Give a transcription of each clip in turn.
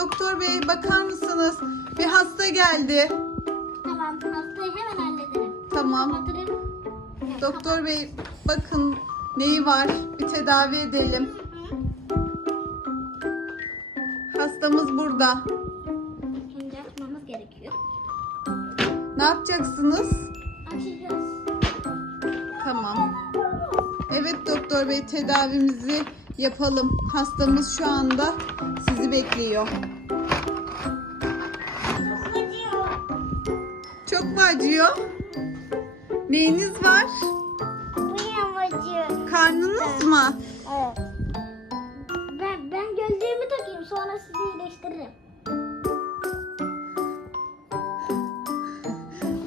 Doktor bey bakar mısınız? Bir hasta geldi. Tamam hastayı hemen hallederim. Tamam. Kapatırım. Doktor bey bakın neyi var? Bir tedavi edelim. Hastamız burada. Önce açmamız gerekiyor. Ne yapacaksınız? Açacağız. Tamam. Evet doktor bey tedavimizi yapalım. Hastamız şu anda sizi bekliyor. Acıyor. Çok mu acıyor? Neyiniz var? Bıyım acıyor. Karnınız mı? Evet. Ben, ben gözlüğümü takayım sonra sizi iyileştiririm.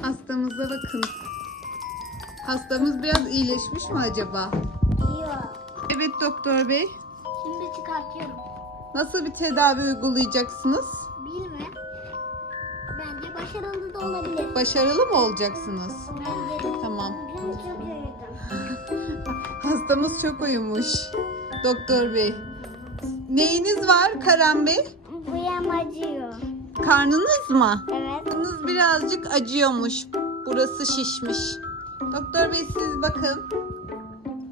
Hastamıza bakın. Hastamız biraz iyileşmiş mi acaba? Yok. Evet doktor bey. Şimdi çıkartıyorum. Nasıl bir tedavi uygulayacaksınız? Bilmem. Bence başarılı da olabilir. Başarılı mı olacaksınız? Bence. Tamam. Bugün çok yoruldum. Hastamız çok uyumuş. Doktor bey. Neyiniz var Karan Bey? Bıyım acıyor. Karnınız mı? Evet. Karnınız birazcık acıyormuş. Burası şişmiş. Doktor bey siz bakın.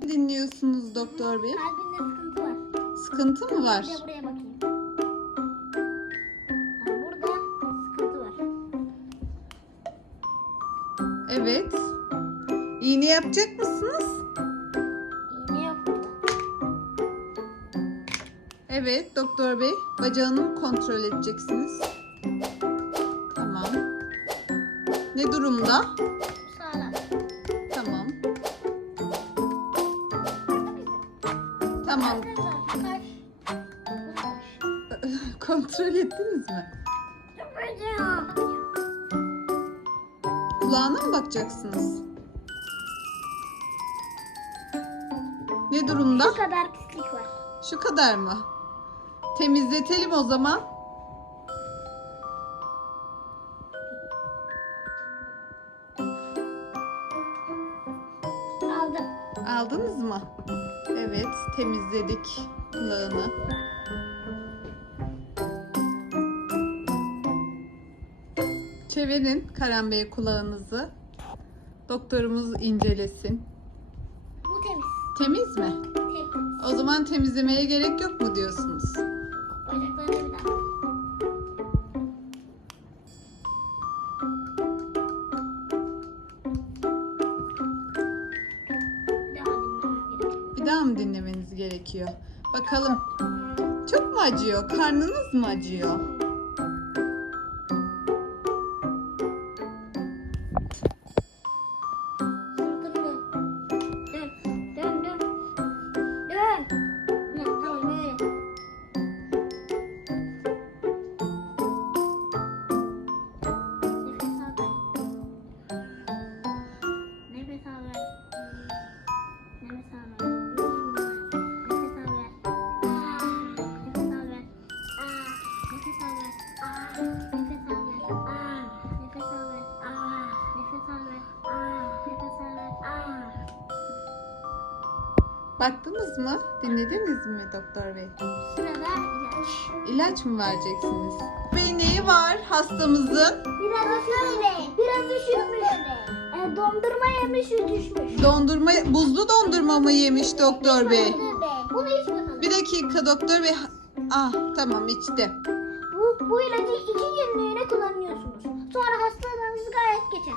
Dinliyorsunuz doktor bey. Kalbinde sıkıntı var. Sıkıntı mı var? Bir de buraya bakayım. Ha, Burada sıkıntı var. Evet. İğne yapacak mısınız? İğne burada. Evet doktor bey. Bacağını mı kontrol edeceksiniz? Tamam. Ne durumda? Tamam. Kontrol ettiniz mi? Kulağına mı bakacaksınız? Ne durumda? Şu kadar pislik var. Şu kadar mı? Temizletelim o zaman. Aldım. Aldınız mı? Evet, temizledik kulağını. Çevirin Karan Bey kulağınızı. Doktorumuz incelesin. Bu temiz. Temiz mi? Temiz. O zaman temizlemeye gerek yok mu diyorsunuz? Daha mı dinlemeniz gerekiyor? Bakalım. Çok mu acıyor? Karnınız mı acıyor? Baktınız mı? Dinlediniz mi doktor bey? Sırada ilaç. İlaç mı vereceksiniz? Bey neyi var hastamızın? Biraz üşümüş. Biraz üşümüş. E, dondurma yemiş düşmüş. Dondurma, buzlu dondurma mı yemiş doktor bey? Bunu iç bakalım. Bir dakika doktor bey. Ah tamam içti. Bu, bu ilacı iki günlüğüne kullanıyorsunuz. Sonra hastalığınız gayet geçer.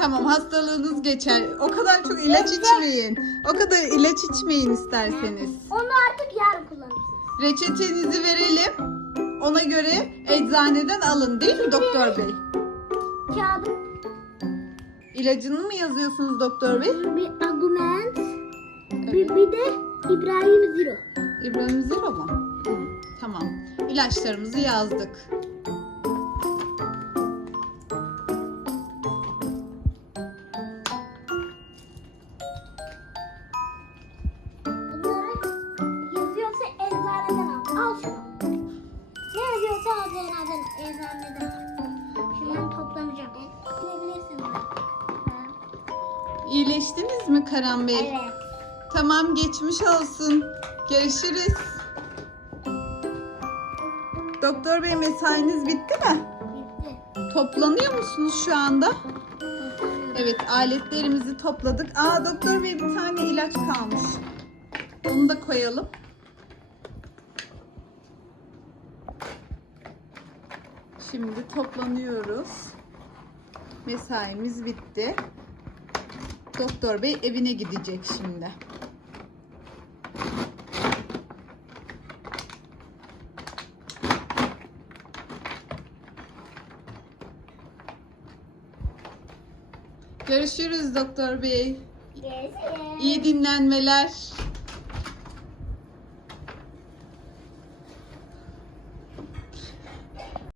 Tamam hastalığınız geçer. O kadar çok ilaç içmeyin. O kadar ilaç içmeyin isterseniz. Onu artık yarın kullanırsınız. Reçetenizi verelim. Ona göre eczaneden alın değil mi doktor bey? Kağıdım. İlacını mı yazıyorsunuz doktor bey? Bir argument. Evet. Bir, bir de İbrahim Zero. İbrahim Zero mu? Tamam. İlaçlarımızı yazdık. Eczaneden, eczaneden al. Şunları toplanacak. Gidebilirsin artık. İyileştiniz mi Karan Bey? Evet. Tamam geçmiş olsun. Görüşürüz. Doktor bey mesainiz bitti mi? Bitti. Toplanıyor musunuz şu anda? Evet aletlerimizi topladık. Aa doktor bey bir tane ilaç kalmış. Onu da koyalım. Şimdi toplanıyoruz. Mesaimiz bitti. Doktor bey evine gidecek şimdi. Görüşürüz doktor bey. Görüşürüz. İyi dinlenmeler.